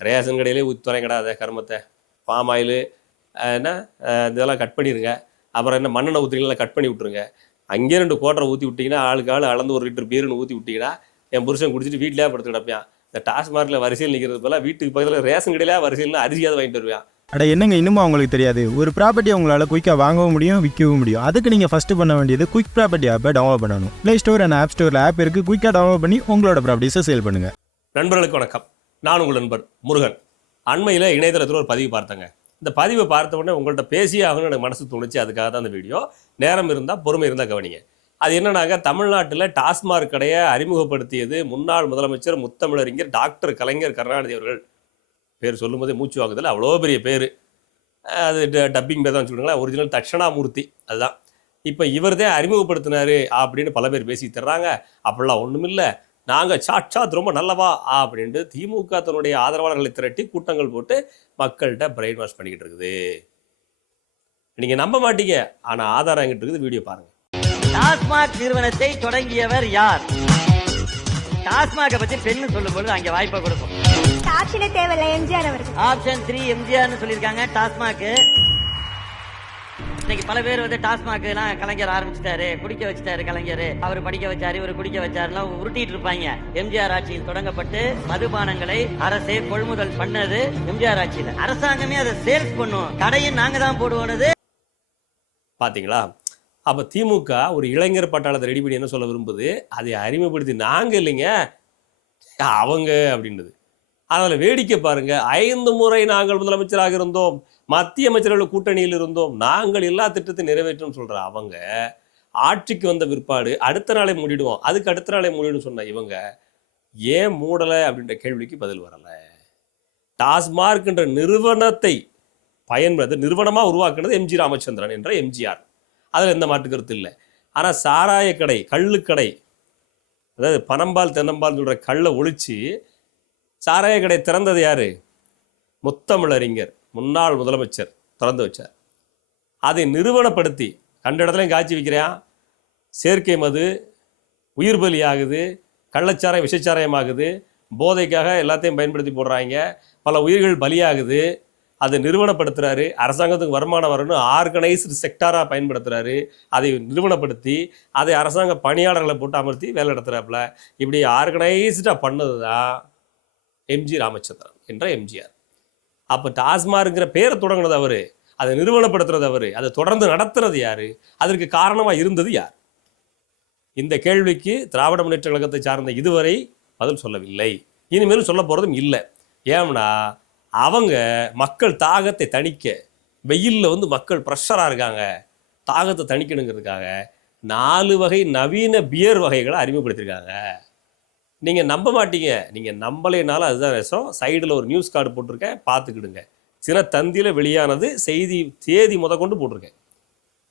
Ration கடையிலே ஊற்றி தொலைங்கடா அதை கருமத்தை. பாம் ஆயிலு என்ன இதெல்லாம் கட் பண்ணிடுங்க அப்புறம் என்ன மண்ணெண்ணெய் ஊற்றுறீங்களா கட் பண்ணி விட்ருங்க அங்கேயே ரெண்டு கோட்டரை ஊற்றி விட்டிங்கன்னா ஆளுக்கு ஆள் அளந்து ஒரு லிட்டர் பீருன்னு ஊற்றி விட்டிங்கன்னா என் புருஷன் குடிச்சிட்டு வீட்டிலேயே படுத்து கிடப்பான் இந்த டாஸ்மார்க்கில் வரிசையில் நிற்கிறது போல வீட்டுக்கு பக்கத்தில் ரேஷன் கடையிலே வரிசையில் அரிசியாவது வாங்கிட்டு வருவான். அட என்னங்க இன்னும் அவங்களுக்கு தெரியாது? ஒரு ப்ராப்பர்ட்டி உங்களால் குயிக்காக வாங்கவும் முடியும் விற்கவும் முடியும். அதுக்கு நீங்கள் ஃபஸ்ட்டு பண்ண வேண்டியது குயிக் ப்ராப்பர்ட்டி ஆப்பை டவுன்லோட் பண்ணணும். ப்ளே ஸ்டோர் அண்ட் ஆப் ஸ்டோரில் ஆப் இருக்குது குயிக்காக டவுன்லோட் பண்ணி உங்களோட ப்ராப்பர்ட்டிஸை சேல் பண்ணுங்கள் நண்பர்களுக்கு வணக்கம். நான் உங்கள் நண்பர் முருகன். அண்மையில் இணையதளத்தில் ஒரு பதிவு பார்த்தேங்க. இந்த பதிவை பார்த்த உடனே உங்கள்கிட்ட பேசியே ஆகணும்னு எனக்கு மனசு தோணுச்சு அதுக்காக தான் அந்த வீடியோ. நேரம் இருந்தால் பொறுமை இருந்தால் கவனிங்க. அது என்னன்னாக்க தமிழ்நாட்டில் டாஸ்மாக் கடையை அறிமுகப்படுத்தியது முன்னாள் முதலமைச்சர் முத்தமிழறிஞர் டாக்டர் கலைஞர் கருணாநிதி அவர்கள். பேர் சொல்லும்போதே மூச்சு வாங்குதல் அவ்வளோ பெரிய பேர். அது டப்பிங் பேர் தான் வச்சுக்கோங்களேன் ஒரிஜினல் தட்சணாமூர்த்தி. அதுதான். இப்போ இவர் தான் அறிமுகப்படுத்தினாரு அப்படின்னு பல பேர் பேசி தர்றாங்க அப்படிலாம் ஒன்றும் இல்லை நாங்கள் சாட்சாத் ரொம்ப நல்லவா அப்படின்ட்டு திமுக தன்னுடைய ஆதரவாளர்களை திரட்டி கூட்டங்கள் போட்டு மக்கள்கிட்ட பிரெயின் வாஷ் பண்ணிக்கிட்டு இருக்குது. நீங்கள் நம்ப மாட்டீங்க. ஆனால் ஆதாரம் எங்கிட்ட இருக்குது. வீடியோ பாருங்க. டாஸ்மாக் நிறுவனத்தை தொடங்கியவர் யார்? டாஸ்மாக பத்தி பெண்ணு சொல்லும் பொழுது அங்க வாய்ப்பை கொடுக்கும். சாட்சியில தேவையில்ல. எம்ஜிஆர் அவர்கள். ஆப்ஷன் த்ரீ எம்ஜிஆர்னு சொல்லியிருக்காங்க. டாஸ்மாக் இன்னைக்கு பல பேர் வந்து டாஸ்மாக் எல்லாம் கலைஞர் ஆரம்பிச்சிட்டாரு குடிக்க வச்சிட்டாரு கலைஞர். அவர் படிக்க வச்சாரு இவர் குடிக்க வச்சாருலாம் உருட்டிட்டு இருப்பாங்க. எம்ஜிஆர் ஆட்சியில் தொடங்கப்பட்டு மதுபானங்களை அரசே கொள்முதல் பண்ணது எம்ஜிஆர் ஆட்சியில். அரசாங்கமே அதை சேல்ஸ் பண்ணும். கடையும் நாங்க தான் போடுவோனது பார்த்தீங்களா அப்போ திமுக ஒரு இளைஞர் பட்டாளத்தை ரெடி பண்ணி என்ன சொல்ல விரும்புது? அதை அறிமுகப்படுத்தி நாங்க இல்லைங்க அவங்க அப்படின்றது அதில் வேடிக்கை பாருங்க. ஐந்து முறை நாங்கள் முதலமைச்சராக இருந்தோம். மத்திய அமைச்சர்கள் கூட்டணியில் இருந்தோம். நாங்கள் எல்லா திட்டத்தை நிறைவேற்றணும்னு சொல்கிற அவங்க ஆட்சிக்கு வந்த பிற்பாடு அடுத்த நாளை மூடிடுவோம். அதுக்கு அடுத்த நாளை மூடிடும் சொன்ன இவங்க ஏன் மூடலை அப்படின்ற கேள்விக்கு பதில் வரலை. டாஸ்மார்க்ன்ற நிறுவனத்தை பயன்படுத்த நிறுவனமாக உருவாக்குனது எம்ஜி ராமச்சந்திரன் என்ற எம்ஜிஆர் அதில் எந்த மாற்று கருத்து இல்லை. ஆனால் சாராய கடை கள்ளுக்கடை அதாவது பனம்பால் தென்னம்பால் சொல்கிற கல்லை ஒழிச்சு சாராய கடை திறந்தது யாரு? முத்தமிழறிஞர் முன்னாள் முதலமைச்சர் திறந்து வச்சார். அதை நிறுவனப்படுத்தி ரெண்டு இடத்துலையும் காய்ச்சி வைக்கிறான் செயற்கை மது உயிர் பலி ஆகுது கள்ளச்சாராயம் விஷச்சாராயம் ஆகுது போதைக்காக எல்லாத்தையும் பயன்படுத்தி போடுறாங்க பல உயிர்கள் பலியாகுது. அதை நிறுவனப்படுத்துகிறாரு அரசாங்கத்துக்கு வருமானம் வரணும் ஆர்கனைஸ்டு செக்டாராக பயன்படுத்துகிறாரு அதை நிறுவனப்படுத்தி அதை அரசாங்க பணியாளர்களை போட்டு அமர்த்தி வேலை நடத்துகிறாப்புல இப்படி ஆர்கனைஸ்டாக பண்ணது தான் எம்ஜி ராமச்சந்திரன் என்ற எம்ஜிஆர் அப்போ டாஸ்மார்ங்கிற பேரை தொடங்கினது அவர். அதை நிறுவனப்படுத்துறது அவர். அதை தொடர்ந்து நடத்துறது யார்? அதற்கு காரணமாக இருந்தது யார்? இந்த கேள்விக்கு திராவிட முன்னேற்ற கழகத்தை சார்ந்த இதுவரை பதில் சொல்லவில்லை. இனிமேலும் சொல்ல போகிறதும் இல்லை. ஏன்னா அவங்க மக்கள் தாகத்தை தணிக்க வெயிலில் வந்து மக்கள் ப்ரெஷராக இருக்காங்க. தாகத்தை தணிக்கணுங்கிறதுக்காக நாலு வகை நவீன பியர் வகைகளை அறிமுகப்படுத்தியிருக்காங்க நீங்கள் நம்ப மாட்டீங்க. நீங்கள் நம்பலைனாலும் அதுதான் ரசம். சைடில் ஒரு நியூஸ் கார்டு போட்டிருக்கேன். பார்த்துக்கிடுங்க. சில தந்தியில் வெளியானது செய்தி தேதி முத கொண்டு போட்டிருக்கேன்.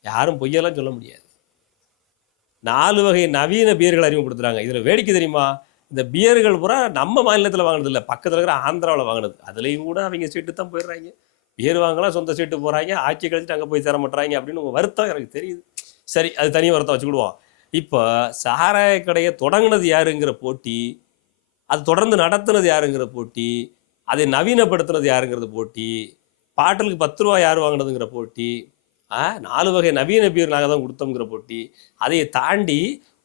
யாரும் பொய்யெல்லாம் சொல்ல முடியாது. நாலு வகை நவீன பியர்கள் அறிமுகப்படுத்துகிறாங்க இதில் வேடிக்கை தெரியுமா? இந்த பியர்கள் பூரா நம்ம மாநிலத்தில் வாங்கினது இல்லை. பக்கத்தில் இருக்கிற ஆந்திராவில் வாங்கினது. அதுலேயும் கூட அவங்க சீட்டு தான் போயிடுறாங்க. பியர் வாங்கலாம் சொந்த சீட்டு போகிறாங்க ஆட்சி கழிச்சுட்டு அங்கே போய் தர மாட்டுறாங்க அப்படின்னு வருத்தம் எனக்கு தெரியுது. சரி அது தனி வருத்தம் வச்சுக்கிடுவோம். இப்போ சாராய கடையை தொடங்கினது யாருங்கிற போட்டி அது தொடர்ந்து நடத்துனது யாருங்கிற போட்டி அதை நவீனப்படுத்துனது யாருங்கிறது போட்டி பாட்டலுக்கு பத்து ரூபா யார் வாங்கினதுங்கிற போட்டி ஆ, நாலு வகை நவீன பியர் நாங்கள் தான் கொடுத்தோங்கிற போட்டி அதை தாண்டி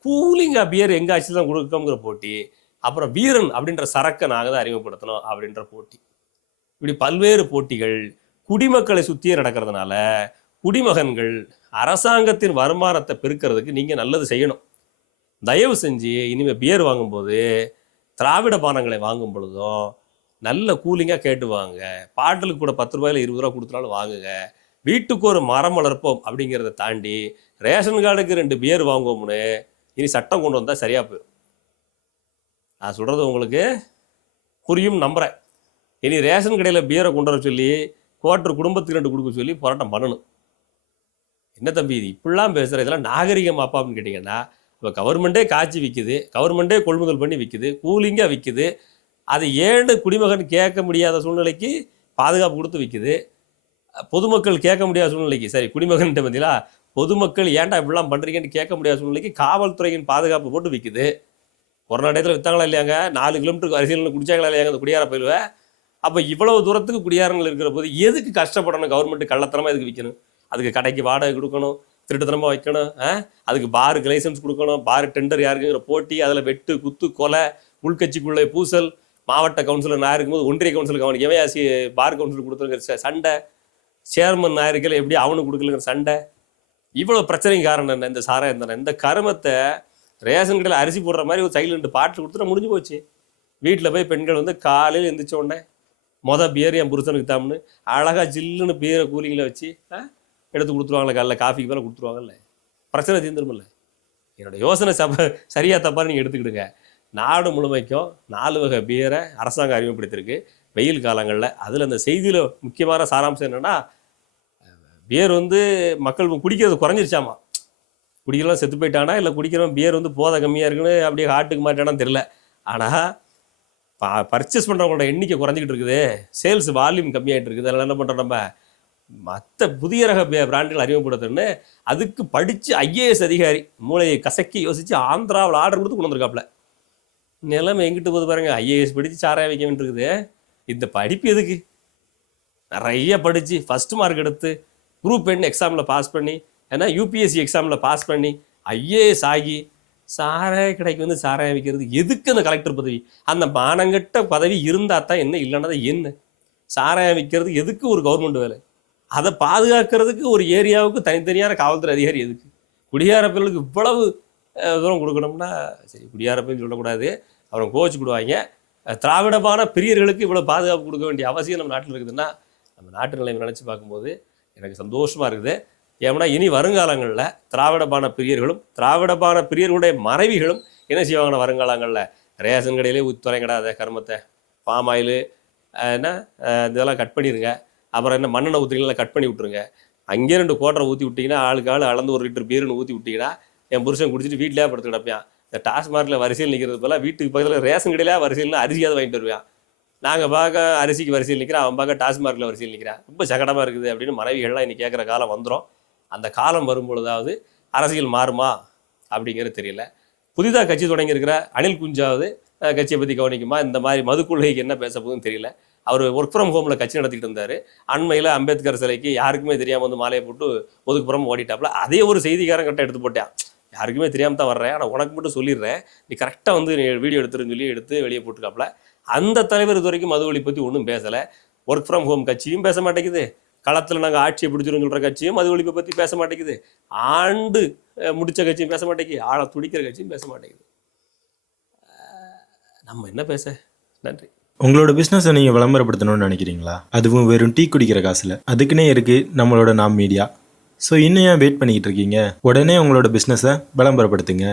கூலிங்காக பியர் எங்கள் ஆட்சியில் தான் கொடுக்கோங்கிற போட்டி அப்புறம் வீரன் அப்படின்ற சரக்கை நாங்கள் தான் அறிமுகப்படுத்தணும் அப்படின்ற போட்டி. இப்படி பல்வேறு போட்டிகள் குடிமக்களை சுற்றியே நடக்கிறதுனால குடிமகன்கள் அரசாங்கத்தின் வருமானத்தை பெருக்கிறதுக்கு நீங்கள் நல்லது செய்யணும். தயவு செஞ்சு இனிமேல் பியர் வாங்கும்போது திராவிட பானங்களை வாங்கும் பொழுதும் நல்ல கூலிங்காக கேட்டு வாங்க. பாட்டிலுக்கு கூட பத்து ரூபாயில இருபது ரூபா கொடுத்தனாலும் வாங்குங்க. வீட்டுக்கு ஒரு மரம் வளர்ப்போம் அப்படிங்கிறத தாண்டி ரேஷன் கார்டுக்கு ரெண்டு பியர் வாங்குவோம்னு இனி சட்டம் கொண்டு வந்தால் சரியாக போயிடும் நான் சொல்கிறது உங்களுக்கு புரியும் நம்புகிறேன் இனி ரேஷன் கடையில் பியரை கொண்டு வர சொல்லி குவாட்டர் குடும்பத்துக்கு ரெண்டு கொடுக்க சொல்லி போராட்டம் பண்ணணும். என்ன தம்பி இது இப்படிலாம் பேசுகிற இதெல்லாம் நாகரிகம் அப்பா அப்படின்னு கேட்டிங்கன்னா இப்போ கவர்மெண்ட்டே காய்ச்சி விற்குது கவர்மெண்ட்டே கொள்முதல் பண்ணி விற்குது கூலிங்காக விற்குது அது ஏன்னு குடிமகன் கேட்க முடியாத சூழ்நிலைக்கு பாதுகாப்பு கொடுத்து விற்குது பொதுமக்கள் கேட்க முடியாத சூழ்நிலைக்கு சரி குடிமகன்ட்ட பார்த்தீங்களா பொதுமக்கள் ஏன்டா இப்படிலாம் பண்ணுறீங்கன்னு கேட்க முடியாத சூழ்நிலைக்கு காவல்துறையின் பாதுகாப்பு போட்டு விற்குது கொரோனா டயத்தில் விற்றாங்களா இல்லையாங்க? நாலு கிலோமீட்டருக்கு அரிசியில் குடிச்சாங்களா இல்லையாங்க அந்த குடியார பயிலுவ? அப்போ இவ்வளவு தூரத்துக்கு குடியாரங்கள் இருக்கிற போது எதுக்கு கஷ்டப்படணும் கவர்மெண்ட் கள்ளத்தனமாக எதுக்கு விற்கணும் அதுக்கு கடைக்கு வாடகை கொடுக்கணும் திருட்டுத்தனமாக வைக்கணும் ஆ? அதுக்கு பாருக்கு லைசன்ஸ் கொடுக்கணும் பார் டெண்டர் யாருக்குங்கிற போட்டி அதில் வெட்டு குத்து கொலை உள்கட்சிக்குள்ளே பூசல் மாவட்ட கவுன்சிலர் நான் இருக்கும்போது ஒன்றிய கவுன்சிலுக்கு அவனுக்கு எவையாசி பார் கவுன்சில் கொடுத்துருங்கிற சண்டை சேர்மன் நான் எப்படி அவனுக்கு கொடுக்கலங்கிற சண்டை. இவ்வளோ பிரச்சனைக்கு காரணம் என்ன? இந்த சாராயம் தானே இந்த கருமத்தை ரேஷன் கடையில் அரிசி போடுற மாதிரி ஒரு சைடில் ரெண்டு கொடுத்து முடிஞ்சு போச்சு. வீட்டில் போய் பெண்கள் வந்து காலையில் எந்திரிச்ச உடனே மொதல் பியர் என் புருஷனுக்கு தாம்னு அழகாக ஜில்லுன்னு பியரை கூலிங்கில் வச்சு ஆ, எடுத்து கொடுத்துருவாங்களே காலைல காஃபிக்கு மேலே கொடுத்துருவாங்கல்ல. பிரச்சனை தீர்ந்துருமில்ல என்னோட யோசனை சப சரியா தப்பாக நீங்கள் எடுத்துக்கிடுங்க. நாடு முழுமைக்கும் நாலு வகை பியரை அரசாங்கம் அறிமுகப்படுத்தியிருக்கு. வெயில் காலங்களில் அதில் அந்த செய்தியில் முக்கியமான சாராம்சம் என்னென்னா பியர் வந்து மக்கள் குடிக்கிறது குறைஞ்சிருச்சாமா? குடிக்கலாம் செத்து போயிட்டானா? இல்லை குடிக்கிறவன் பியர் வந்து போதை கம்மியாக இருக்குன்னு அப்படியே ஹார்ட்டுக்கு மாட்டானான்னு தெரில ஆனால் பர்ச்சேஸ் பண்ணுறவங்களோட எண்ணிக்கை குறைஞ்சிக்கிட்டு இருக்குது. சேல்ஸ் வால்யூம் கம்மியாகிட்டு இருக்குது. அதனால் என்ன பண்ணுறோம் நம்ம? மற்ற புதிய ரக பிராண்டுகள் அறிமுகப்படுத்தணும்னு அதுக்கு படித்து ஐஏஎஸ் அதிகாரி மூளையை கசக்கி யோசித்து ஆந்திராவில் ஆர்டர் கொடுத்து கொண்டு வந்திருக்காப்புல. நிலைமை எங்கிட்டு போது பாருங்க. ஐஏஎஸ் படித்து சாராயம் வைக்க வேண்டியிருக்குது. இந்த படிப்பு எதுக்கு? நிறைய படித்து ஃபஸ்ட் மார்க் எடுத்து குரூப் எண் எக்ஸாமில் பாஸ் பண்ணி ஏன்னா யூபிஎஸ்சி எக்ஸாமில் பாஸ் பண்ணி ஐஏஎஸ் ஆகி சாராய கடைக்கு வந்து சாராயம் வைக்கிறது. எதுக்கு அந்த கலெக்டர் பதவி? அந்த மானங்கட்ட பதவி இருந்தால் தான் என்ன இல்லைன்னா என்ன? சாராயம் விற்கிறது எதுக்கு ஒரு கவர்மெண்ட் வேலை? அதை பாதுகாக்கிறதுக்கு ஒரு ஏரியாவுக்கு தனித்தனியான காவல்துறை அதிகாரி எதுக்கு? குடியார இவ்வளவு தூரம் கொடுக்கணும்னா சரி குடியார சொல்லக்கூடாது. அப்புறம் கோச்சு கொடுவாங்க திராவிடமான பிரியர்களுக்கு இவ்வளோ பாதுகாப்பு கொடுக்க வேண்டிய அவசியம் நம்ம நாட்டில் இருக்குதுன்னா நம்ம நாட்டு நிலைமை நினச்சி பார்க்கும்போது எனக்கு சந்தோஷமாக இருக்குது. ஏன்னா இனி வருங்காலங்களில் திராவிடபான பிரியர்களும் திராவிடபான பிரியர்களுடைய மனைவிகளும் என்ன செய்வாங்கன்னா வருங்காலங்களில் ரேஷன் கடையிலே ஊற்றி தொலைங்கடாத கருமத்தை பாம் ஆயிலு என்ன இதெல்லாம் கட் பண்ணிடுங்க அப்புறம் என்ன மண்ணெண்ணெய் ஊற்றுறீங்களா கட் பண்ணி விட்ருங்க அங்கேயே ரெண்டு கோட்டரை ஊற்றி விட்டிங்கன்னா ஆளுக்கு ஆள் அளந்து ஒரு லிட்டர் பீருன்னு ஊற்றி விட்டிங்கன்னா என் புருஷன் குடிச்சிட்டு வீட்டிலே படுத்து கிடப்பேன் இந்த டாஸ்மார்க்கில் வரிசையில் நிற்கிறது போல வீட்டுக்கு பக்கத்தில் ரேஷன் கடையிலே வரிசையில் அரிசியாவது வாங்கிட்டு வருவேன். நாங்கள் பார்க்க அரிசிக்கு வரிசையில் நிற்கிறேன் அவன் பார்க்க டாஸ்மார்க்கில் வரிசையில் நிற்கிறான் ரொம்ப சகடமாக இருக்குது அப்படின்னு மனைவிகள்லாம் இன்னைக்கு கேட்குற காலம் வந்துடும் அந்த காலம் வரும்பொழுதாவது அரசியல் மாறுமா அப்படிங்கிறது தெரியல. புதிதாக கட்சி தொடங்கியிருக்கிற அனில் குஞ்சாவது கட்சியை பற்றி கவனிக்குமா? இந்த மாதிரி மது கொள்கைக்கு என்ன பேச போகுதுன்னு தெரியல. அவர் ஒர்க் ஃப்ரம் ஹோமில் கட்சி நடத்திட்டு இருந்தார். அண்மையில் அம்பேத்கர் சிலைக்கு யாருக்குமே தெரியாமல் வந்து மாலையை போட்டு ஒதுக்குப்புறம் ஓடிட்டாப்புல அதே ஒரு செய்திக்காரன் கரெக்டாக எடுத்து போட்டான். யாருக்குமே தெரியாமல் தான் வர்றேன். ஆனால் உனக்கு மட்டும் சொல்லிடுறேன். நீ கரெக்டாக வந்து நீ வீடியோ எடுத்துருன்னு சொல்லி எடுத்து வெளியே போட்டுக்காப்புல அந்த தலைவர் இது வரைக்கும் மது ஒளி பற்றி ஒன்றும் பேசலை. ஒர்க் ஃப்ரம் ஹோம் கட்சியும் பேச மாட்டேங்குது. களத்தில் நாங்கள் ஆட்சியை பிடிச்சிரும் சொல்கிற கட்சியும் மது ஒழிப்பை பற்றி பேச மாட்டேங்குது. ஆண்டு முடித்த முடிச்ச கட்சியும் பேச மாட்டேங்குது. ஆளை துடிக்கிற கட்சியும் பேச மாட்டேங்குது. நம்ம என்ன பேச? நன்றி. உங்களோட பிஸ்னஸை நீங்கள் விளம்பரப்படுத்தணும்னு நினைக்கிறீங்களா? அதுவும் வெறும் டீ குடிக்கிற காசில். அதுக்குன்னே இருக்குது நம்மளோட நாம் மீடியா ஸோ இன்னும் ஏன் வெயிட் பண்ணிக்கிட்டு இருக்கீங்க? உடனே உங்களோட பிஸ்னஸை விளம்பரப்படுத்துங்க.